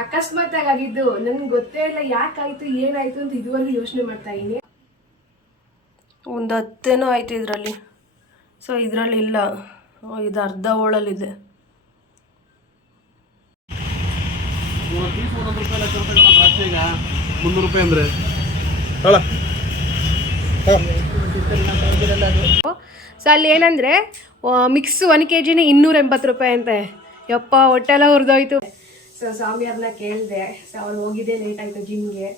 ಅಕಸ್ಮಾತ್ ಆಗಿದ್ದು ನನ್ಗೆ ಗೊತ್ತೇ ಇಲ್ಲ ಯಾಕಾಯ್ತು ಏನಾಯ್ತು ಅಂತ ಇದುವರೆಗೂ ಯೋಚನೆ ಮಾಡ್ತಾ ಇದೀನಿ. ಒಂದು ಹತ್ತೇನೋ ಆಯ್ತು ಇದರಲ್ಲಿ. ಸೊ ಇದರಲ್ಲಿ ಇಲ್ಲ. ಇದು ಅರ್ಧ ಓಳಲಿದೆ ಮುನ್ನೂರು ರೂಪಾಯಿ ಅಂದರೆ. ಸೊ ಅಲ್ಲಿ ಏನಂದ್ರೆ ಮಿಕ್ಸ್ ಒನ್ ಕೆ ಜಿನೇ ಇನ್ನೂರ ಎಂಬತ್ತು ರೂಪಾಯಿ ಅಂತೆ. ಯಪ್ಪ ಹೊಟ್ಟೆಲ್ಲ ಹುರಿದೋಯ್ತು. ಸೊ ಸ್ವಾಮಿಯವ್ರನ್ನ ಕೇಳಿದೆ ಸೊ ಅವ್ರು ಹೋಗಿದ್ದೆ ಲೇಟ್ ಆಯ್ತು ಜಿಮ್ಗೆ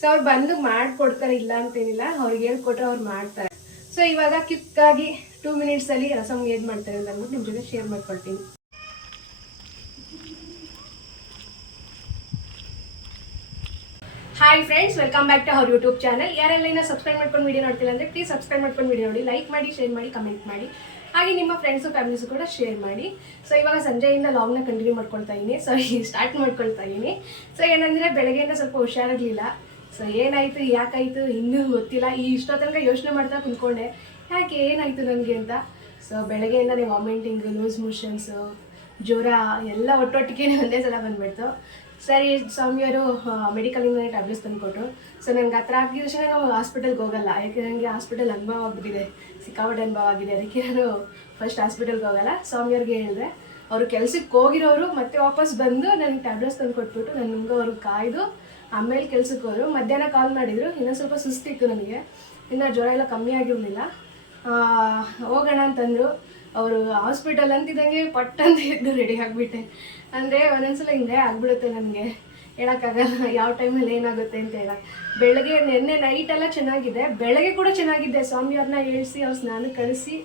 ಸೊ ಅವ್ರು ಬಂದು ಮಾಡ್ಕೊಡ್ತಾರೆ, ಇಲ್ಲ ಅಂತೇನಿಲ್ಲ. ಅವ್ರಿಗೆ ಹೇಳ್ಕೊಟ್ರೆ ಅವ್ರು ಮಾಡ್ತಾರೆ. ಸೊ ಇವಾಗ ಕ್ವಿಕ್ಕಾಗಿ ಟೂ ಮಿನಿಟ್ಸಲ್ಲಿ ರಸಮ್ ಏನ್ ಮಾಡ್ತಾರೆ ಅಂತ ಅಂದ್ಬಿಟ್ಟು ನಿಮ್ಮ ಜೊತೆ ಶೇರ್ ಮಾಡ್ಕೊಳ್ತೀನಿ. Hi friends welcome back to our YouTube channel ಯಾರೆಲ್ಲ ಸಬ್ಸ್ಕ್ರೈಬ್ ಮಾಡ್ಕೊಂಡು ವಿಡಿಯೋ ನೋಡ್ತಿಲ್ಲ ಅಂದ್ರೆ ಪ್ಲೀಸ್ ಸಬ್ಸ್ಕ್ರೈಬ್ ಮಾಡ್ಕೊಂಡು ವಿಡಿಯೋ ನೋಡಿ ಲೈಕ್ ಮಾಡಿ ಶೇರ್ ಮಾಡಿ ಕಮೆಂಟ್ ಮಾಡಿ. ಹಾಗೆ ನಿಮ್ಮ ಫ್ರೆಂಡ್ಸು ಫ್ಯಾಮಿಲೀಸು ಕೂಡ ಶೇರ್ ಮಾಡಿ. ಸೊ ಇವಾಗ ಸಂಜೆಯಿಂದ ಲಾಗ್ನ ಕಂಟಿನ್ಯೂ ಮಾಡ್ಕೊಳ್ತಾ ಇದ್ದೀನಿ ಸೊ ಸ್ಟಾರ್ಟ್ ಮಾಡ್ಕೊಳ್ತಾ ಇದ್ದೀನಿ ಸೊ ಏನಂದ್ರೆ ಬೆಳಗ್ಗೆಯಿಂದ ಸ್ವಲ್ಪ ಹುಷಾರಾಗಲಿಲ್ಲ. ಸೊ ಏನಾಯ್ತು? ಯಾಕಾಯ್ತು? ಇನ್ನೂ ಗೊತ್ತಿಲ್ಲ. ಈ ಇಷ್ಟೋ ತನಕ ಯೋಚನೆ ಮಾಡ್ತಾ ಕುಂತ್ಕೊಂಡೆ. ಯಾಕೆ ಏನಾಯ್ತು ನನಗೆ ಅಂತ? ಸೊ ಬೆಳಗ್ಗೆಯಿಂದನೇ ವಾಮಿಟಿಂಗ್ ಲೂಸ್ ಮೋಷನ್ಸು ಜ್ವರ ಎಲ್ಲ ಒಟ್ಟೊಟ್ಟಿಗೆ ಒಂದೇ ಸಲ ಬಂದ್ಬಿಡ್ತು. ಸರಿ ಸ್ವಾಮಿಯವರು ಮೆಡಿಕಲಿಂದ ಟ್ಯಾಬ್ಲೆಟ್ಸ್ ತಂದುಕೊಟ್ರು. ಸೊ ನನಗೆ ಹತ್ರ ಆಗಿದ ತಕ್ಷಣ ನಾನು ಹಾಸ್ಪಿಟಲ್ಗೆ ಹೋಗಲ್ಲ. ಯಾಕೆ ನನಗೆ ಹಾಸ್ಪಿಟಲ್ ಅನುಭವ ಆಗ್ಬಿಟ್ಟಿದೆ. ಸಿಕ್ಕಾಪಟ್ಟೆ ಅನುಭವ ಆಗಿದೆ. ಅದಕ್ಕೆ ನಾನು ಫಸ್ಟ್ ಹಾಸ್ಪಿಟಲ್ಗೆ ಹೋಗಲ್ಲ. ಸ್ವಾಮಿಯವ್ರಿಗೆ ಹೇಳಿದೆ. ಅವರು ಕೆಲ್ಸಕ್ಕೆ ಹೋಗಿರೋರು, ಮತ್ತೆ ವಾಪಸ್ ಬಂದು ನನಗೆ ಟ್ಯಾಬ್ಲೆಟ್ಸ್ ತಂದು ಕೊಟ್ಬಿಟ್ಟು ನಿಮಗೆ ಅವ್ರಿಗೆ ಕಾಯ್ದು ಆಮೇಲೆ ಕೆಲ್ಸಕ್ಕೆ ಹೋದರು. ಮಧ್ಯಾಹ್ನ ಕಾಲ್ ಮಾಡಿದರು. ಇನ್ನೂ ಸ್ವಲ್ಪ ಸುಸ್ತಿತ್ತು ನನಗೆ ಇನ್ನೂ ಜ್ವರ ಎಲ್ಲ ಕಮ್ಮಿ ಆಗಿರಲಿಲ್ಲ. ಹೋಗೋಣ ಅಂತಂದರು. ಅವರು ಹಾಸ್ಪಿಟಲ್ ಅಂತಿದ್ದಂಗೆ ಪಟ್ ಅಂತ ಎದ್ದು ರೆಡಿ ಆಗಿಬಿಟ್ಟೆ. ಅಂದರೆ ಒಂದೊಂದ್ಸಲ ಹಿಂಗೆ ಆಗ್ಬಿಡುತ್ತೆ ನನಗೆ. ಹೇಳೋಕ್ಕಾಗಲ್ಲ, ಯಾವ ಟೈಮಲ್ಲಿ ಏನಾಗುತ್ತೆ ಅಂತ ಹೇಳ. ಬೆಳಗ್ಗೆ ನಿನ್ನೆ ನೈಟ್ ಎಲ್ಲ ಚೆನ್ನಾಗಿದೆ. ಬೆಳಗ್ಗೆ ಕೂಡ ಚೆನ್ನಾಗಿದೆ. ಸ್ವಾಮಿಯವ್ರನ್ನ ಹೇಳ್ಸಿ, ಅವ್ರು ಸ್ನಾನಕ್ಕೆ ಕಳಿಸಿ.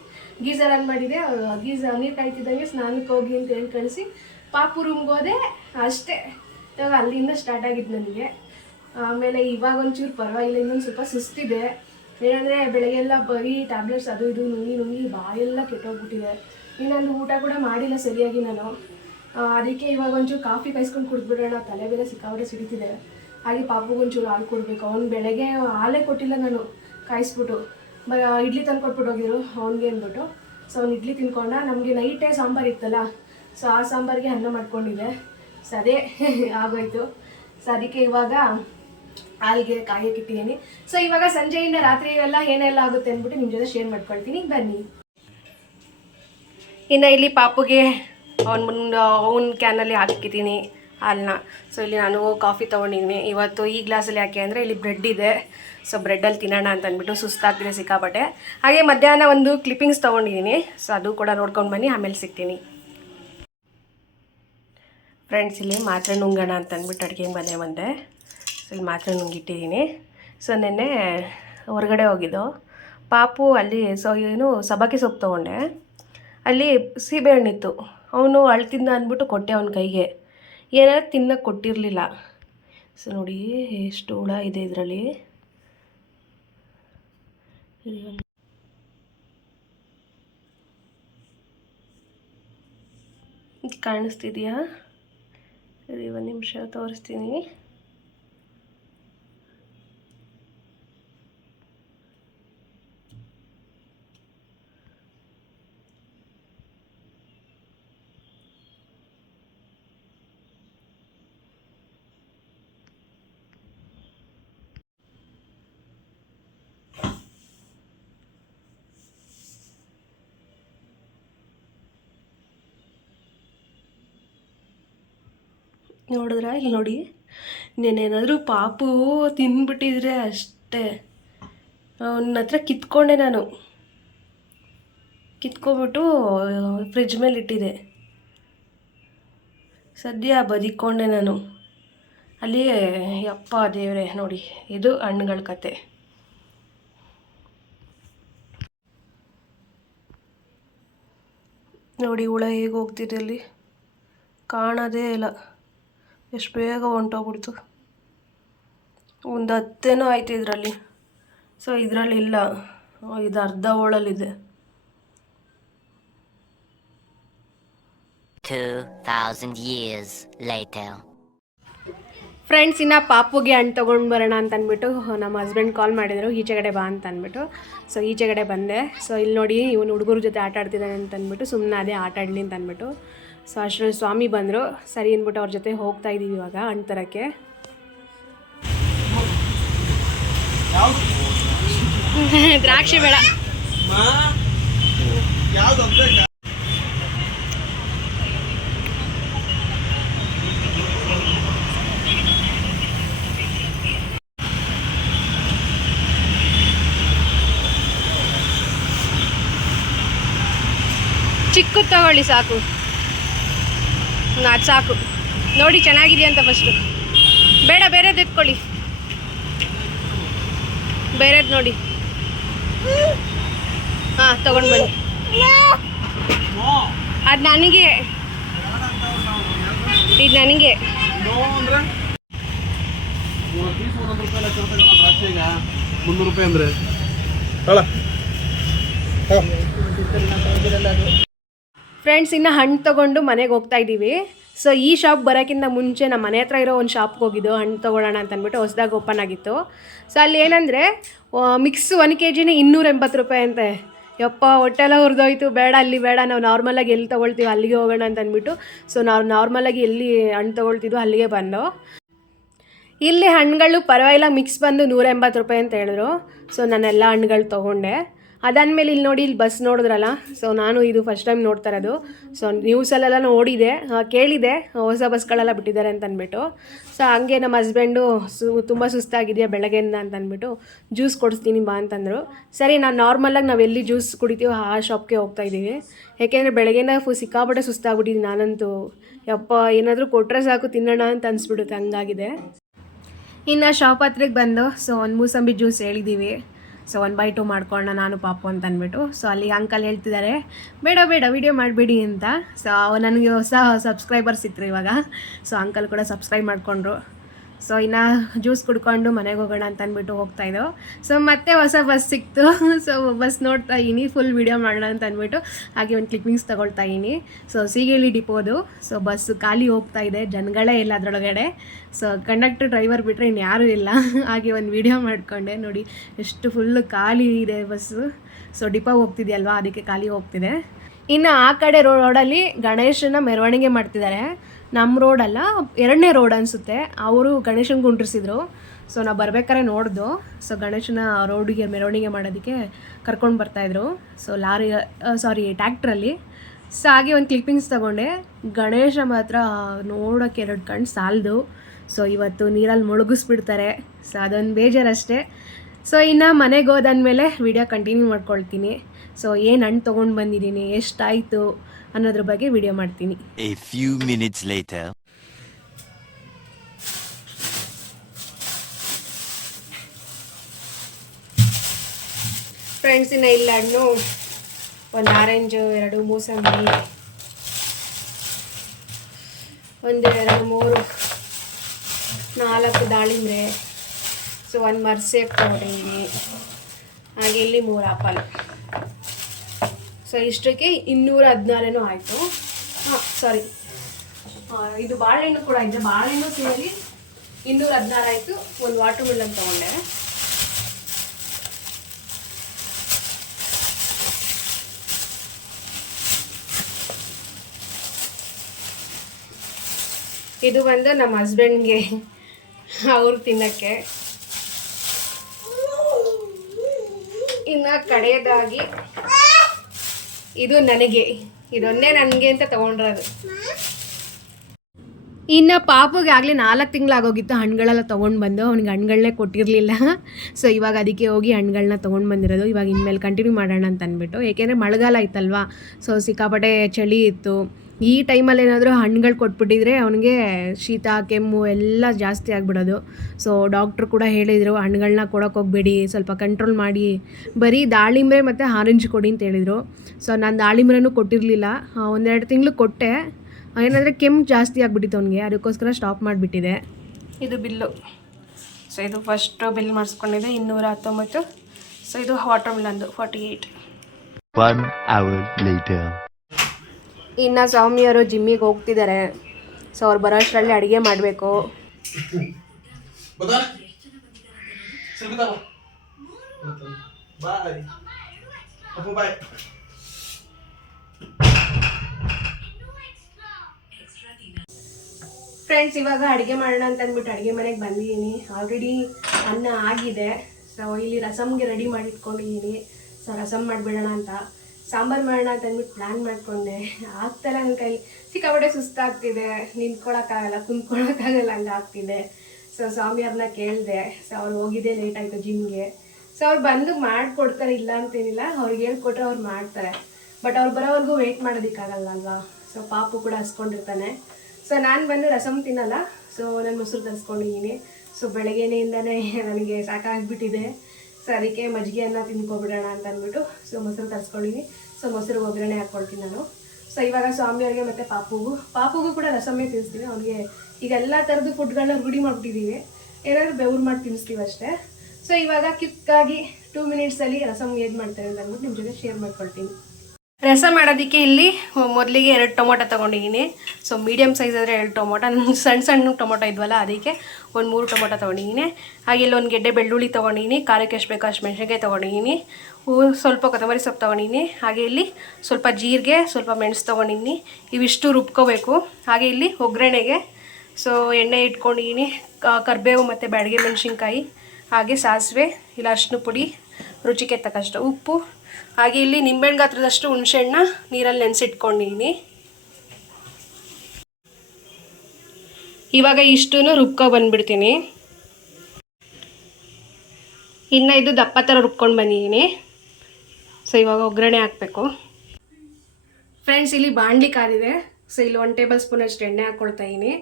ಗೀಸರ್ ಆನ್ ಮಾಡಿದೆ. ಅವರು ಗೀಸರ್ ನೀರು ಕಾಯ್ತಿದ್ದಂಗೆ ಸ್ನಾನಕ್ಕೆ ಹೋಗಿ ಅಂತ ಹೇಳಿ ಕಳಿಸಿ. ಪಾಪು ರೂಮ್ಗೆ ಹೋದೆ. ಅಷ್ಟೇ. ಇವಾಗ ಅಲ್ಲಿಂದ ಸ್ಟಾರ್ಟ್ ಆಗಿದ್ದು ನನಗೆ. ಆಮೇಲೆ ಇವಾಗ ಒಂಚೂರು ಪರವಾಗಿಲ್ಲ, ಇನ್ನೊಂದು ಸ್ವಲ್ಪ ಸುಸ್ತಿದೆ. ಏನಂದರೆ ಬೆಳಗ್ಗೆಲ್ಲ ಬರೀ ಟ್ಯಾಬ್ಲೆಟ್ಸ್ ಅದು ಇದು, ನುಂಗಿ ನುಂಗಿ ಬಾಯೆಲ್ಲ ಕೆಟ್ಟೋಗ್ಬಿಟ್ಟಿದೆ. ಇನ್ನೊಂದು ಊಟ ಕೂಡ ಮಾಡಿಲ್ಲ ಸರಿಯಾಗಿ ನಾನು. ಅದಕ್ಕೆ ಇವಾಗ ಒಂಚೂರು ಕಾಫಿ ಕಾಯಿಸ್ಕೊಂಡು ಕುಡಿದ್ಬಿಡೋಣ ತಲೆ ಬೇರೆ ಸಿಕ್ಕಾಬಿಟ್ಟು ಸಿಡಿತಿದೆ. ಹಾಗೆ ಪಾಪುಗೆ ಒಂಚೂರು ಹಾಲು ಕೊಡಬೇಕು. ಅವ್ನು ಬೆಳಗ್ಗೆ ಹಾಲೇ ಕೊಟ್ಟಿಲ್ಲ ನಾನು, ಕಾಯಿಸ್ಬಿಟ್ಟು. ಬ, ಇಡ್ಲಿ ತಂದು ಕೊಟ್ಬಿಟ್ಟು ಅವ್ನಿಗೆ ಅಂದ್ಬಿಟ್ಟು. ಸೊ ಅವ್ನು ಇಡ್ಲಿ ತಿನ್ಕೊಂಡ. ನಮಗೆ ನೈಟೇ ಸಾಂಬಾರು ಇತ್ತಲ್ಲ ಸೊ ಆ ಸಾಂಬಾರಿಗೆ ಅನ್ನ ಮಾಡ್ಕೊಂಡಿದ್ದೆ. ಸೊ ಅದೇ ಆಗೋಯ್ತು. ಸೊ ಅದಕ್ಕೆ ಇವಾಗ ಹಾಲಿಗೆ ಕಾಯಕ್ಕಿಟ್ಟಿದ್ದೀನಿ ಸೊ ಇವಾಗ ಸಂಜೆಯಿಂದ ರಾತ್ರಿಗೆಲ್ಲ ಏನೆಲ್ಲ ಆಗುತ್ತೆ ಅಂದ್ಬಿಟ್ಟು ನಿಮ್ಮ ಜೊತೆ ಶೇರ್ ಮಾಡ್ಕೊಳ್ತೀನಿ. ಬನ್ನಿ. ಇನ್ನು ಇಲ್ಲಿ ಪಾಪುಗೆ ಅವ್ನ ಮುಂದೆ, ಅವನ ಕ್ಯಾನಲ್ಲಿ ಹಾಕಿದ್ದೀನಿ ಹಾಲನ್ನ ಸೊ ಇಲ್ಲಿ ನಾನು ಕಾಫಿ ತೊಗೊಂಡಿದ್ದೀನಿ ಇವತ್ತು ಈ ಗ್ಲಾಸಲ್ಲಿ ಯಾಕೆ ಅಂದರೆ ಇಲ್ಲಿ ಬ್ರೆಡ್ ಇದೆ. ಸೊ ಬ್ರೆಡ್ಡಲ್ಲಿ ತಿನ್ನೋಣ ಅಂತ ಅಂದ್ಬಿಟ್ಟು ಸುಸ್ತಾಗ್ತಿದೆ ಸಿಕ್ಕಾಪಟ್ಟೆ. ಹಾಗೆ ಮಧ್ಯಾಹ್ನ ಒಂದು ಕ್ಲಿಪ್ಪಿಂಗ್ಸ್ ತೊಗೊಂಡಿದ್ದೀನಿ. ಸೊ ಅದು ಕೂಡ ನೋಡ್ಕೊಂಡು ಬನ್ನಿ, ಆಮೇಲೆ ಸಿಗ್ತೀನಿ. ಫ್ರೆಂಡ್ಸ್ ಇಲ್ಲಿ ಮಾತ್ರೆ ನುಂಗೋಣ ಅಂತ ಅಂದ್ಬಿಟ್ಟು ಅಡುಗೆಗೆ ಮನೆ ಬಂದೆ. ಮಾತ್ರ ಮಾತ್ರೆ ನುಂಗಿಟ್ಟಿದ್ದೀನಿ. ಸೊ, ನಿನ್ನೆ ಹೊರಗಡೆ ಹೋಗಿದ್ದು. ಪಾಪು ಅಲ್ಲಿ, ಸೊ, ಏನು ಸಬಾಕಿ ಸೊಪ್ಪು ತೊಗೊಂಡೆ. ಅಲ್ಲಿ ಸೀಬೆಹಣ್ಣಿತ್ತು ಅವನು ಅಳ್ತಿದ್ದ ಅಂದ್ಬಿಟ್ಟು ಕೊಟ್ಟೆ ಅವನ ಕೈಗೆ. ಏನಾದ್ರು ತಿನ್ನಕ್ಕೆ ಕೊಟ್ಟಿರಲಿಲ್ಲ. ಸೊ, ನೋಡಿ ಎಷ್ಟು ಹುಳ ಇದೆ ಇದರಲ್ಲಿ. ಕಾಣಿಸ್ತಿದೆಯಾ? ಸರಿ, ಒಂದು ನಿಮಿಷ ತೋರಿಸ್ತೀನಿ. ನೋಡಿದ್ರ? ಇಲ್ಲಿ ನೋಡಿ. ನೀನೇನಾದರೂ ಪಾಪು ತಿಂದ್ಬಿಟ್ಟಿದ್ರೆ ಅಷ್ಟೇ. ಅವನ ಹತ್ರ ಕಿತ್ಕೊಂಡೆ ನಾನು. ಕಿತ್ಕೊಬಿಟ್ಟು ಫ್ರಿಜ್ ಮೇಲೆ ಇಟ್ಟಿದೆ. ಸದ್ಯ ಬದಿಕೊಂಡೆ ನಾನು. ಅಲ್ಲಿ ಅಪ್ಪ ದೇವ್ರೆ, ನೋಡಿ, ಇದು ಹಣ್ಣುಗಳ ಕತೆ. ನೋಡಿ, ಹುಳ ಹೇಗೆ ಹೋಗ್ತಿದೆ ಅಲ್ಲಿ? ಕಾಣೋದೇ ಇಲ್ಲ. ಎಷ್ಟು ಬೇಗ ಹೊಂಟೋಗ್ಬಿಡ್ತು. ಒಂದು ಹತ್ತೇನೋ ಆಯಿತು ಇದರಲ್ಲಿ. ಸೊ ಇದರಲ್ಲಿ ಇಲ್ಲ. ಇದು ಅರ್ಧ ಹೋಳಲ್ಲಿದೆ 2,000 years later. ಫ್ರೆಂಡ್ಸ್ ಇನ್ನು ಪಾಪುಗೆ ಹಣ್ಣು ತೊಗೊಂಡು ಬರೋಣ ಅಂತ ಅಂದ್ಬಿಟ್ಟು ನಮ್ಮ ಹಸ್ಬೆಂಡ್ ಕಾಲ್ ಮಾಡಿದರು. ಈಚೆಗಡೆ ಬಾ ಅಂತ ಅಂದ್ಬಿಟ್ಟು ಸೊ ಈಚೆಗಡೆ ಬಂದೆ. ಸೊ ಇಲ್ಲಿ ನೋಡಿ ಇವನು ಹುಡುಗರ ಜೊತೆ ಆಟ ಆಡ್ತಿದ್ದಾನೆ ಅಂತ ಅಂದ್ಬಿಟ್ಟು ಸುಮ್ಮನೆ ಅದೇ ಆಟ ಆಡಲಿ ಅಂತ ಅಂದ್ಬಿಟ್ಟು ಸೊ ಅಷ್ಟರಲ್ಲಿ ಸ್ವಾಮಿ ಬಂದರು. ಸರಿ ಅಂದ್ಬಿಟ್ಟು ಅವ್ರ ಜೊತೆ ಹೋಗ್ತಾ ಇದ್ದೀವಿ ಇವಾಗ ಹಣ್ಣು ತರಕ್ಕೆ. ದ್ರಾಕ್ಷಿ ಬೇಡ. ಚಿಕ್ಕ ತಗೊಳ್ಳಿ ಸಾಕು. ಹ್ಮ್, ಅದು ಸಾಕು. ನೋಡಿ ಚೆನ್ನಾಗಿದೆ ಅಂತ ಫಸ್ಟು ಬೇಡ ಬೇರೆದು ಎತ್ಕೊಳ್ಳಿ ಬೇರೆದು ನೋಡಿ. ಹಾಂ ತಗೊಂಡು ಬನ್ನಿ. ಅದು ನನಗೆ. ಇದು ನನಗೆ. ಮುನ್ನೂರು ರೂಪಾಯಿ ಅಂದ್ರೆ ಫ್ರೆಂಡ್ಸ್ ಇನ್ನು ಹಣ್ಣು ತೊಗೊಂಡು ಮನೆಗೆ ಹೋಗ್ತಾ ಇದ್ದೀವಿ ಸೊ ಈ ಶಾಪ್ ಬರೋಕ್ಕಿಂತ ಮುಂಚೆ ನಮ್ಮ ಮನೆ ಹತ್ರ ಇರೋ ಒಂದು ಶಾಪ್ಗೆ ಹೋಗಿದ್ದು, ಹಣ್ಣು ತೊಗೊಳ್ಳೋಣ ಅಂತ ಅಂದ್ಬಿಟ್ಟು ಹೊಸದಾಗಿ ಓಪನ್ ಆಗಿತ್ತು. ಸೊ ಅಲ್ಲಿ ಏನಂದರೆ ಮಿಕ್ಸ್ ಒನ್ ಕೆ ಜಿನೇ ಇನ್ನೂರ ಎಂಬತ್ತು ರೂಪಾಯಿ ಅಂತೆ. ಯಪ್ಪ, ಹೊಟ್ಟೆಲ್ಲ ಹುರಿದೋಯ್ತು ಬೇಡ, ಅಲ್ಲಿ ಬೇಡ, ನಾವು ನಾರ್ಮಲಾಗಿ ಎಲ್ಲಿ ತೊಗೊಳ್ತೀವಿ, ಅಲ್ಲಿಗೆ ಹೋಗೋಣ ಅಂತ ಅಂದ್ಬಿಟ್ಟು ಸೊ ನಾವು ನಾರ್ಮಲಾಗಿ ಎಲ್ಲಿ ಹಣ್ಣು ತೊಗೊಳ್ತಿದ್ವು, ಅಲ್ಲಿಗೆ ಬಂದು. ಇಲ್ಲಿ ಹಣ್ಣುಗಳು ಪರವಾಗಿಲ್ಲ ಮಿಕ್ಸ್ ಬಂದು ನೂರ ಎಂಬತ್ತು ರೂಪಾಯಿ ಅಂತ ಹೇಳಿದ್ರು. ಸೊ ನಾನೆಲ್ಲ ಹಣ್ಣುಗಳು ತೊಗೊಂಡೆ. ಅದಾದಮೇಲೆ ಇಲ್ಲಿ ನೋಡಿ, ಇಲ್ಲಿ ಬಸ್ ನೋಡಿದ್ರಲ್ಲ? ಸೊ ನಾನು ಇದು ಫಸ್ಟ್ ಟೈಮ್ ನೋಡ್ತಾ ಇರೋದು. ಸೊ ನ್ಯೂಸಲ್ಲೆಲ್ಲ ನೋಡಿದೆ. ಕೇಳಿದೆ. ಹೊಸ ಬಸ್ಗಳೆಲ್ಲ ಬಿಟ್ಟಿದ್ದಾರೆ ಅಂತ ಅಂದ್ಬಿಟ್ಟು. ಸೊ ಹಂಗೆ ನಮ್ಮ ಹಸ್ಬೆಂಡು ಸು, ತುಂಬ ಸುಸ್ತಾಗಿದೆಯಾ ಬೆಳಗ್ಗೆಯಿಂದ ಅಂತ ಅಂದ್ಬಿಟ್ಟು ಜ್ಯೂಸ್ ಕೊಡಿಸ್ತೀನಿ ಬಾ ಅಂತಂದರು. ಸರಿ, ನಾನು ನಾರ್ಮಲಾಗಿ ನಾವು ಎಲ್ಲಿ ಜ್ಯೂಸ್ ಕುಡಿತೀವೋ ಆ ಶಾಪ್ಗೆ ಹೋಗ್ತಾ ಇದ್ದೀವಿ. ಯಾಕೆಂದರೆ ಬೆಳಗ್ಗೆಯಿಂದ ಫು ಸಿಕ್ಕಾಪಟ್ಟೆ ಸುಸ್ತಾಗ್ಬಿಟ್ಟಿದ್ದೀನಿ ನಾನಂತೂ. ಯಪ್ಪ, ಏನಾದರೂ ಕೊಟ್ಟರೆ ಸಾಕು, ತಿನ್ನೋಣ ಅಂತ ಅನಿಸ್ಬಿಡುತ್ತೆ, ಹಂಗಾಗಿದೆ. ಇನ್ನು ಶಾಪ್ ಹತ್ರಕ್ಕೆ ಬಂದು ಸೊ ಒಂದು ಮೂಸಂಬಿ ಜ್ಯೂಸ್ ಹೇಳಿದ್ದೀವಿ ಸೊ ಒನ್ ಬೈ ಟು ಮಾಡ್ಕೊಳ್ಳೋಣ ನಾನು ಪಾಪು ಅಂತ ಅಂದ್ಬಿಟ್ಟು. ಸೊ ಅಲ್ಲಿ ಅಂಕಲ್ ಹೇಳ್ತಿದ್ದಾರೆ, ಬೇಡ ಬೇಡ ವಿಡಿಯೋ ಮಾಡಬೇಡಿ ಅಂತ. ಸೊ ನನಗೆ ಹೊಸ ಸಬ್ಸ್ಕ್ರೈಬರ್ಸ್ ಇತ್ತು ಇವಾಗ. ಸೊ ಅಂಕಲ್ ಕೂಡ ಸಬ್ಸ್ಕ್ರೈಬ್ ಮಾಡಿಕೊಂಡ್ರು. ಸೊ ಇನ್ನು ಜ್ಯೂಸ್ ಕುಡ್ಕೊಂಡು ಮನೆಗೆ ಹೋಗೋಣ ಅಂತ ಅಂದ್ಬಿಟ್ಟು ಹೋಗ್ತಾ ಇದ್ದೋ. ಸೊ ಮತ್ತೆ ಹೊಸ ಬಸ್ ಸಿಕ್ತು. ಸೊ ಬಸ್ ನೋಡ್ತಾ ಇದ್ದೀನಿ ಫುಲ್ ವಿಡಿಯೋ ಮಾಡೋಣ ಅಂತ ಅಂದ್ಬಿಟ್ಟು ಹಾಗೆ ಒಂದು ಕ್ಲಿಪ್ಪಿಂಗ್ಸ್ ತಗೊಳ್ತಾ ಇದ್ದೀನಿ. ಸೊ ಸೀಗೇಳಿ ಡಿಪೋದು ಸೊ ಬಸ್ ಖಾಲಿ ಹೋಗ್ತಾ ಇದೆ, ಜನಗಳೇ ಇಲ್ಲ ಅದರೊಳಗಡೆ. ಸೊ ಕಂಡಕ್ಟರ್ ಡ್ರೈವರ್ ಬಿಟ್ಟರೆ ಇನ್ಯಾರೂ ಯಾರೂ ಇಲ್ಲ. ಹಾಗೆ ಒಂದು ವಿಡಿಯೋ ಮಾಡಿಕೊಂಡೆ, ನೋಡಿ ಎಷ್ಟು ಫುಲ್ಲು ಖಾಲಿ ಇದೆ ಬಸ್ಸು ಸೊ ಡಿಪೋ ಹೋಗ್ತಿದೆಯಲ್ವಾ, ಅದಕ್ಕೆ ಖಾಲಿ ಹೋಗ್ತಿದೆ. ಇನ್ನು ಆ ಕಡೆ ರೋಡಲ್ಲಿ ಗಣೇಶನ ಮೆರವಣಿಗೆ ಮಾಡ್ತಿದ್ದಾರೆ. ನಮ್ಮ ರೋಡಲ್ಲ ಎರಡನೇ ರೋಡ್ ಅನಿಸುತ್ತೆ. ಅವರು ಗಣೇಶನ ಕುಂಡ್ರಿಸಿದ್ರು ಸೊ ನಾವು ಬರ್ಬೇಕಾದ್ರೆ ನೋಡ್ದು. ಸೊ ಗಣೇಶನ ರೋಡಿಗೆ, ಮೆರವಣಿಗೆ ಮಾಡೋದಕ್ಕೆ ಕರ್ಕೊಂಡು ಬರ್ತಾಯಿದ್ರು ಸೊ ಲಾರಿ ಸಾರಿ ಟ್ಯಾಕ್ಟ್ರಲ್ಲಿ ಸೊ ಹಾಗೆ ಒಂದು ಕ್ಲಿಪ್ಪಿಂಗ್ಸ್ ತಗೊಂಡೆ. ಗಣೇಶ ಮಾತ್ರ ನೋಡೋಕ್ಕೆ ಎರಡು ಕಣ್ಣು ಸಾಲದು. ಸೊ ಇವತ್ತು ನೀರಲ್ಲಿ ಮುಳುಗಿಸ್ಬಿಡ್ತಾರೆ. ಸೊ ಅದೊಂದು ಬೇಜಾರಷ್ಟೇ. ಸೊ ಇನ್ನು ಮನೆಗೆ ಹೋದಾದ್ಮೇಲೆ ವಿಡಿಯೋ ಕಂಟಿನ್ಯೂ ಮಾಡ್ಕೊಳ್ತೀನಿ. ಸೊ ಏನು ಹಣ್ಣು ತೊಗೊಂಡು ಬಂದಿದ್ದೀನಿ ಎಷ್ಟಾಯಿತು ಅನ್ನೋದ್ರ ಬಗ್ಗೆ ವಿಡಿಯೋ ಮಾಡ್ತೀನಿ. A few minutes later friends ಇನ್ನು ಇಲ್ಲ ಹಣ್ಣು. ಒಂದು ಆರೆಂಜು ಎರಡು ಮೂಸಂಬಿ. ಒಂದು ಎರಡು ಮೂರು. ನಾಲ್ಕು ದಾಳಿಂಬೆ ಸೊ ಒಂದು ಮರ್ಸೆ ಕೊಡಿ ಹಾಗೆ ಇಲ್ಲಿ ಮೂರು ಆಪಲ್. ಸೊ ಇಷ್ಟಕ್ಕೆ ಇನ್ನೂರ ಹದಿನಾರೇನೋ ಆಯಿತು. ಹಾಂ ಸಾರಿ ಇದು ಬಾಳೆಹಣ್ಣು ಕೂಡ ಇದೆ. ಬಾಳೆಹಣ್ಣು ಸೇರಿ ಇನ್ನೂರ ಹದಿನಾರು ಆಯಿತು. ಒಂದು ವಾಟರ್ ಮಿಲನ್ ತೊಗೊಂಡೆ. ಇದು ಬಂದು ನಮ್ಮ ಹಸ್ಬೆಂಡ್ಗೆ ಅವ್ರು ತಿನ್ನಕ್ಕೆ. ಇನ್ನು ಕಡೆಯದಾಗಿ ಇದು ನನಗೆ. ಇದೊಂದೇ ನನಗೆ ಅಂತ ತಗೊಂಡ್ರದು. ಇನ್ನು ಪಾಪಗೆ ಆಗಲಿ ನಾಲ್ಕು ತಿಂಗಳಾಗೋಗಿತ್ತು ಹಣ್ಣುಗಳೆಲ್ಲ ತೊಗೊಂಡು ಬಂದು. ಅವ್ನಿಗೆ ಹಣ್ಣುಗಳನ್ನೇ ಕೊಟ್ಟಿರಲಿಲ್ಲ. ಸೊ ಇವಾಗ ಅದಕ್ಕೆ ಹೋಗಿ ಹಣ್ಣುಗಳನ್ನ ತೊಗೊಂಡು ಬಂದಿರೋದು. ಇವಾಗ ಇನ್ಮೇಲೆ ಕಂಟಿನ್ಯೂ ಮಾಡೋಣ ಅಂತ ಅಂದ್ಬಿಟ್ಟು. ಏಕೆಂದರೆ ಮಳೆಗಾಲ ಇತ್ತಲ್ವಾ? ಸೊ ಸಿಕ್ಕಾಪಟ್ಟೆ ಚಳಿ ಇತ್ತು. ಈ ಟೈಮಲ್ಲಿ ಏನಾದರೂ ಹಣ್ಣುಗಳು ಕೊಟ್ಬಿಟ್ಟಿದ್ರೆ ಅವನಿಗೆ ಶೀತ, ಕೆಮ್ಮು ಎಲ್ಲ ಜಾಸ್ತಿ ಆಗಿಬಿಡೋದು. ಸೊ ಡಾಕ್ಟ್ರು ಕೂಡ ಹೇಳಿದರು ಹಣ್ಣುಗಳನ್ನ ಕೊಡೋಕೆ ಹೋಗಬೇಡಿ. ಸ್ವಲ್ಪ ಕಂಟ್ರೋಲ್ ಮಾಡಿ. ಬರೀ ದಾಳಿಂಬೆ ಮತ್ತು ಆರೆಂಜ್ ಕೊಡಿ ಅಂತ ಹೇಳಿದರು. ಸೊ ನಾನು ದಾಳಿಂಬ್ರೆನೂ ಕೊಟ್ಟಿರಲಿಲ್ಲ. ಒಂದೆರಡು ತಿಂಗಳು ಕೊಟ್ಟೆ. ಏನಂದರೆ ಕೆಮ್ಮು ಜಾಸ್ತಿ ಆಗಿಬಿಟ್ಟಿತ್ತು ಅವನಿಗೆ. ಅದಕ್ಕೋಸ್ಕರ ಸ್ಟಾಪ್ ಮಾಡಿಬಿಟ್ಟಿದೆ. ಇದು ಬಿಲ್ಲು. ಸೊ ಇದು ಫಸ್ಟು ಬಿಲ್ ಮಾಡಿಸ್ಕೊಂಡಿದೆ. ಇನ್ನೂರ ಹತ್ತೊಂಬತ್ತು. ಸೊ ಇದು ವಾಟರ್ ಮಿಲನ್ದು ಫಾರ್ಟಿ ಏಯ್ಟ್. ಇನ್ನು ಸ್ವಾಮಿಯವರು ಜಿಮ್ಮಿಗೆ ಹೋಗ್ತಿದ್ದಾರೆ ಸೊ ಅವ್ರು ಬರೋ ಅಷ್ಟರಲ್ಲಿ ಅಡುಗೆ ಮಾಡಬೇಕು. ಬಾಯ್ ಅಪ್ಪು ಬಾಯ್ ಫ್ರೆಂಡ್ಸ್ ಇವಾಗ ಅಡುಗೆ ಮಾಡೋಣ ಅಂತ ಅಂದ್ಬಿಟ್ಟು ಅಡುಗೆ ಮನೆಗೆ ಬಂದಿದ್ದೀನಿ. ಆಲ್ರೆಡಿ ಅನ್ನ ಆಗಿದೆ. ಸೊ ಇಲ್ಲಿ ರಸಮ್ಗೆ ರೆಡಿ ಮಾಡಿ ಇಟ್ಕೊಂಡಿದ್ದೀನಿ ಸೊ ರಸಮ್ ಮಾಡಿಬಿಡೋಣ ಅಂತ. ಸಾಂಬಾರು ಮಾಡೋಣ ಅಂತ ಅಂದ್ಬಿಟ್ಟು ಪ್ಲ್ಯಾನ್ ಮಾಡ್ಕೊಂಡೆ. ಆಗ್ತಾರೆ ನನ್ನ ಕೈಲಿ. ಸಿಕ್ಕಾಪಟ್ಟೆ ಸುಸ್ತಾಗ್ತಿದೆ. ನಿಂತ್ಕೊಳಕ್ಕಾಗಲ್ಲ, ಕುಂತ್ಕೊಳಕ್ಕಾಗಲ್ಲ, ಹಂಗೆ ಆಗ್ತಿದೆ. ಸೊ ಸ್ವಾಮಿಯವ್ರನ್ನ ಕೇಳಿದೆ. ಸೊ ಅವ್ರು ಹೋಗಿದ್ದೆ ಲೇಟ್ ಆಯಿತು ಜಿಮ್ಗೆ ಸೊ ಅವ್ರು ಬಂದು ಮಾಡಿಕೊಡ್ತಾರೆ, ಇಲ್ಲ ಅಂತೇನಿಲ್ಲ. ಅವ್ರಿಗೆ ಹೇಳ್ಕೊಟ್ರೆ ಅವ್ರು ಮಾಡ್ತಾರೆ. ಬಟ್ ಅವ್ರು ಬರೋವರೆಗೂ ವೆಯ್ಟ್ ಮಾಡೋದಕ್ಕಾಗಲ್ಲ ಅಲ್ವಾ? ಸೊ ಪಾಪು ಕೂಡ ಹಸ್ಕೊಂಡಿರ್ತಾನೆ. ಸೊ ನಾನು ಬಂದು ರಸಮ್ ತಿನ್ನಲ್ಲ. ಸೊ ನಾನು ಮೊಸರು ತರಿಸ್ಕೊಂಡಿದ್ದೀನಿ ಸೊ ಬೆಳಗ್ಗೆನೆಯಿಂದನೇ ನನಗೆ ಸಾಕಾಗ್ಬಿಟ್ಟಿದೆ. ಸೊ ಅದಕ್ಕೆ ಮಜ್ಜಿಗೆ ಅನ್ನ ತಿನ್ಕೊಬಿಡೋಣ ಅಂತ ಅಂದ್ಬಿಟ್ಟು ಸೊ ಮೊಸರು ತರಿಸ್ಕೊಂಡಿದ್ದೀನಿ ಸೊ ಮೊಸರು ಒಗ್ಗರಣೆ ಹಾಕ್ಕೊಳ್ತೀನಿ ನಾನು. ಸೊ ಇವಾಗ ಸ್ವಾಮಿಯವ್ರಿಗೆ ಮತ್ತು ಪಾಪುಗೂ ಪಾಪುಗೂ ಕೂಡ ರಸಮ್ಮೇ ತಿನ್ನಿಸ್ತೀನಿ ಅವ್ರಿಗೆ ಈಗ ಎಲ್ಲ ಥರದ್ದು ಫುಡ್ಗಳನ್ನ ರೂಢಿ ಮಾಡಿಬಿಟ್ಟಿದ್ದೀವಿ ಏನಾದರೂ ಬೆವ್ರು ಮಾಡಿ ತಿನ್ನಿಸ್ತೀವಿ ಅಷ್ಟೇ. ಸೊ ಇವಾಗ ಕ್ವಿಕ್ಕಾಗಿ ಟೂ ಮಿನಿಟ್ಸಲ್ಲಿ ರಸಮ್ ಏನು ಮಾಡ್ತಾರೆ ಅಂತ ಅಂದ್ಬಿಟ್ಟು ನಿಮ್ಮ ಜೊತೆ ಶೇರ್ ಮಾಡ್ಕೊಳ್ತೀನಿ. ರಸ ಮಾಡೋದಕ್ಕೆ ಇಲ್ಲಿ ಮೊದಲಿಗೆ ಎರಡು ಟೊಮೊಟೊ ತೊಗೊಂಡಿದ್ದೀನಿ. ಸೊ ಮೀಡಿಯಮ್ ಸೈಜ್ ಆದರೆ ಎರಡು ಟೊಮೊಟೊ. ಸಣ್ಣ ಸಣ್ಣ ಟೊಮೊಟೊ ಇದ್ವಲ್ಲ, ಅದಕ್ಕೆ ಒಂದು ಮೂರು ಟೊಮೊಟೊ ತೊಗೊಂಡಿದ್ದೀನಿ. ಹಾಗೆ ಇಲ್ಲಿ ಒಂದು ಗೆಡ್ಡೆ ಬೆಳ್ಳುಳ್ಳಿ ತೊಗೊಂಡಿದ್ದೀನಿ. ಖಾರಕ್ಕೆ ಎಷ್ಟು ಬೇಕೋ ಅಷ್ಟು ಮೆಣಸಿನ್ಕಾಯಿ ತೊಗೊಂಡಿದ್ದೀನಿ. ಹೂ, ಸ್ವಲ್ಪ ಕೊತ್ತಂಬರಿ ಸೊಪ್ಪು ತೊಗೊಂಡಿದ್ದೀನಿ. ಹಾಗೆ ಇಲ್ಲಿ ಸ್ವಲ್ಪ ಜೀರಿಗೆ, ಸ್ವಲ್ಪ ಮೆಣಸು ತೊಗೊಂಡಿದ್ದೀನಿ. ಇವಿಷ್ಟು ರುಬ್ಕೋಬೇಕು. ಹಾಗೆ ಇಲ್ಲಿ ಒಗ್ಗರಣೆಗೆ ಸೊ ಎಣ್ಣೆ ಇಟ್ಕೊಂಡಿದ್ದೀನಿ. ಕರಿಬೇವು ಮತ್ತು ಬ್ಯಾಡಗೆ ಮೆಣಸಿನ್ಕಾಯಿ, ಹಾಗೆ ಸಾಸಿವೆ ಇಲ್ಲ ಅರಿಶಿನ ಪುಡಿ, ರುಚಿಗೆ ತಕ್ಕಷ್ಟು ಉಪ್ಪು ಹಾಗೆ ಇಲ್ಲಿ ನಿಂಬೆಹಣ್ಣು ಗಾತ್ರದಷ್ಟು ಹುಣಸೆಹಣ್ಣ ನೀರಲ್ಲಿ ನೆನೆಸಿಟ್ಕೊಂಡಿದ್ದೀನಿ ಇವಾಗ ಇಷ್ಟೂ ರುಬ್ಕೊ ಬಂದ್ಬಿಡ್ತೀನಿ. ಇನ್ನು ಇದು ದಪ್ಪ ಥರ ರುಬ್ಕೊಂಡು ಬಂದಿದ್ದೀನಿ ಸೊ ಇವಾಗ ಒಗ್ಗರಣೆ ಹಾಕಬೇಕು. ಫ್ರೆಂಡ್ಸ್ ಇಲ್ಲಿ ಬಾಣಲಿ ಕಾದಿದೆ ಸೊ ಇಲ್ಲಿ ಒನ್ ಟೇಬಲ್ ಸ್ಪೂನ್ ಅಷ್ಟು ಎಣ್ಣೆ ಹಾಕ್ಕೊಳ್ತಾ ಇದ್ದೀನಿ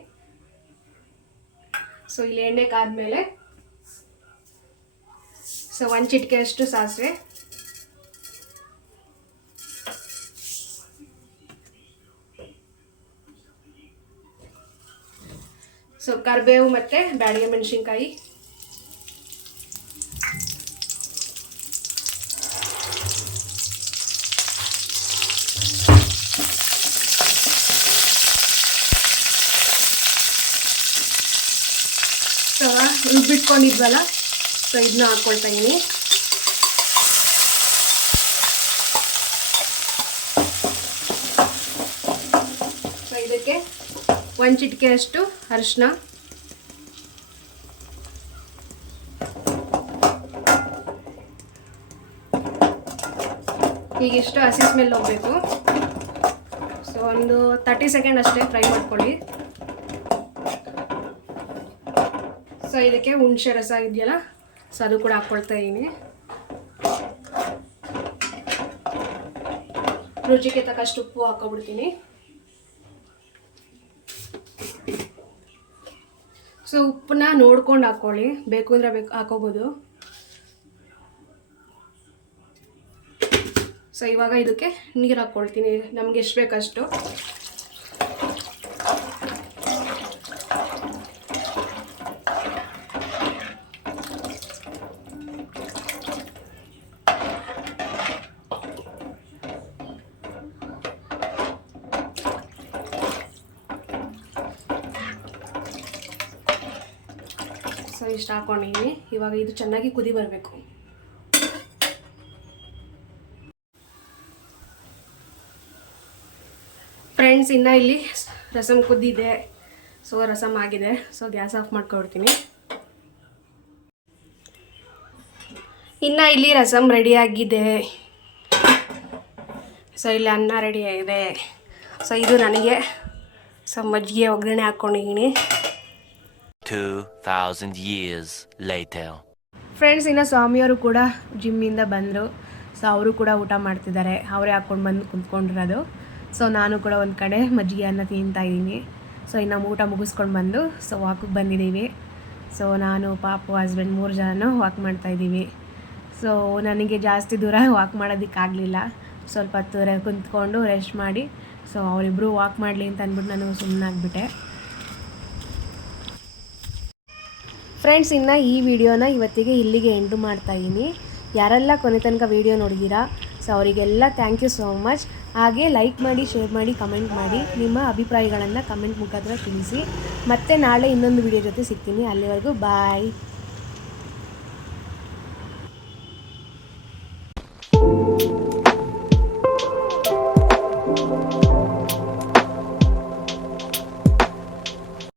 ಸೊ ಇಲ್ಲಿ ಎಣ್ಣೆ ಕಾದ ಮೇಲೆ ಸೊ ಒಂದು ಚಿಟಿಕೆಯಷ್ಟು ಸಾಸಿವೆ. ಸೊ ಕರಿಬೇವು ಮತ್ತು ಬ್ಯಾಡಿಗೆ ಮೆಣಸಿನ್ಕಾಯಿ. ರುಬ್ಬಿಟ್ಕೊಂಡಿದ್ವಲ್ಲ ಸೊ ಇದನ್ನ ಹಾಕ್ಕೊಳ್ತಾ ಇದ್ದೀನಿ. ಸೊ ಇದಕ್ಕೆ ಒಂದು ಚಿಟಿಕೆ ಅಷ್ಟು ಅರಿಶಿನ ಈಗ ಇಷ್ಟು ಹಸಿ ಸ್ಮೆಲ್ ಹೋಗಬೇಕು. ಸೊ ಒಂದು ತರ್ಟಿ ಸೆಕೆಂಡ್ ಅಷ್ಟೇ ಫ್ರೈ ಮಾಡ್ಕೊಳ್ಳಿ. ಸೊ ಇದಕ್ಕೆ ಹುಣಸೆ ರಸ ಇದೆಯಲ್ಲ ಸೊ ಅದು ಕೂಡ ಹಾಕ್ಕೊಳ್ತಾ ಇದ್ದೀನಿ ರುಚಿಗೆ ತಕ್ಕಷ್ಟು ಉಪ್ಪು ಹಾಕೊಬಿಡ್ತೀನಿ ಸೊ ಉಪ್ಪನ್ನ ನೋಡ್ಕೊಂಡು ಹಾಕ್ಕೊಳ್ಳಿ ಬೇಕು ಅಂದರೆ ಬೇಕು, ಹಾಕೋಬೋದು. ಸೊ ಇವಾಗ ಇದಕ್ಕೆ ನೀರು ಹಾಕ್ಕೊಳ್ತೀನಿ ನಮ್ಗೆ ಎಷ್ಟು ಬೇಕಷ್ಟು? ಹಾಕೊಂಡಿದ್ದೀನಿ ಇವಾಗ ಇದು ಚೆನ್ನಾಗಿ ಕುದಿ ಬರಬೇಕು. ಫ್ರೆಂಡ್ಸ್ ಇನ್ನು ಇಲ್ಲಿ ರಸಮ್ ಕುದ್ದಿದೆ. ಸೊ ರಸಮ್ ಆಗಿದೆ. ಸೊ ಗ್ಯಾಸ್ ಆಫ್ ಮಾಡ್ಕೊಡ್ತೀನಿ. ಇನ್ನು ಇಲ್ಲಿ ರಸಮ್ ರೆಡಿಯಾಗಿದೆ ಸೊ ಇಲ್ಲಿ ಅನ್ನ ರೆಡಿ ಆಗಿದೆ. ಸೊ ಇದು ನನಗೆ ಸೊ ಮಜ್ಜಿಗೆ ಒಗ್ಗರಣೆ ಹಾಕ್ಕೊಂಡಿದ್ದೀನಿ 2,000 years later. ಫ್ರೆಂಡ್ಸ್ ಇನ್ನು ಸ್ವಾಮಿಯವರು ಕೂಡ ಜಿಮ್ಮಿಂದ ಬಂದರು. ಸೊ ಅವರು ಕೂಡ ಊಟ ಮಾಡ್ತಿದ್ದಾರೆ. ಅವರೇ ಹಾಕ್ಕೊಂಡು ಬಂದು ಕುಂತ್ಕೊಂಡಿರೋದು. ಸೊ ನಾನು ಕೂಡ ಒಂದು ಕಡೆ ಮಜ್ಜಿಗೆ ಅನ್ನ ತಿಂತಾ ಇದ್ದೀನಿ. ಸೊ ಇನ್ನು ಊಟ ಮುಗಿಸ್ಕೊಂಡು ಬಂದು ಸೊ ವಾಕಿಗೆ ಬಂದಿದ್ದೀವಿ. ಸೊ ನಾನು ಪಾಪು ಹಸ್ಬೆಂಡ್ ಮೂರು ಜನನೂ ವಾಕ್ ಮಾಡ್ತಾಯಿದ್ದೀವಿ ಸೊ ನನಗೆ ಜಾಸ್ತಿ ದೂರ ವಾಕ್ ಮಾಡೋದಕ್ಕಾಗಲಿಲ್ಲ ಸ್ವಲ್ಪ ಹೊತ್ತು ಕುಂತ್ಕೊಂಡು ರೆಸ್ಟ್ ಮಾಡಿ. ಸೊ ಅವರಿಬ್ಬರು ವಾಕ್ ಮಾಡಲಿ ಅಂತ ಅಂದ್ಬಿಟ್ಟು ನಾನು ಸುಮ್ಮನಾಗ್ಬಿಟ್ಟೆ ಫ್ರೆಂಡ್ಸ್ ಇನ್ನು ಈ ವಿಡಿಯೋನ ಇವತ್ತಿಗೆ ಇಲ್ಲಿಗೆ ಎಂಡು ಮಾಡ್ತಾ ಇದ್ದೀನಿ. ಯಾರೆಲ್ಲ ಕೊನೆ ತನಕ ವಿಡಿಯೋ ನೋಡಿದ್ದೀರಾ ಸೊ ಅವರಿಗೆಲ್ಲ ಥ್ಯಾಂಕ್ ಯು ಸೋ ಮಚ್ ಹಾಗೆ ಲೈಕ್ ಮಾಡಿ ಶೇರ್ ಮಾಡಿ ಕಮೆಂಟ್ ಮಾಡಿ, ನಿಮ್ಮ ಅಭಿಪ್ರಾಯಗಳನ್ನು ಕಮೆಂಟ್ ಮುಖಾಂತರ ತಿಳಿಸಿ. ಮತ್ತೆ ನಾಳೆ ಇನ್ನೊಂದು ವಿಡಿಯೋ ಜೊತೆ ಸಿಗ್ತೀನಿ. ಅಲ್ಲಿವರೆಗೂ ಬಾಯ್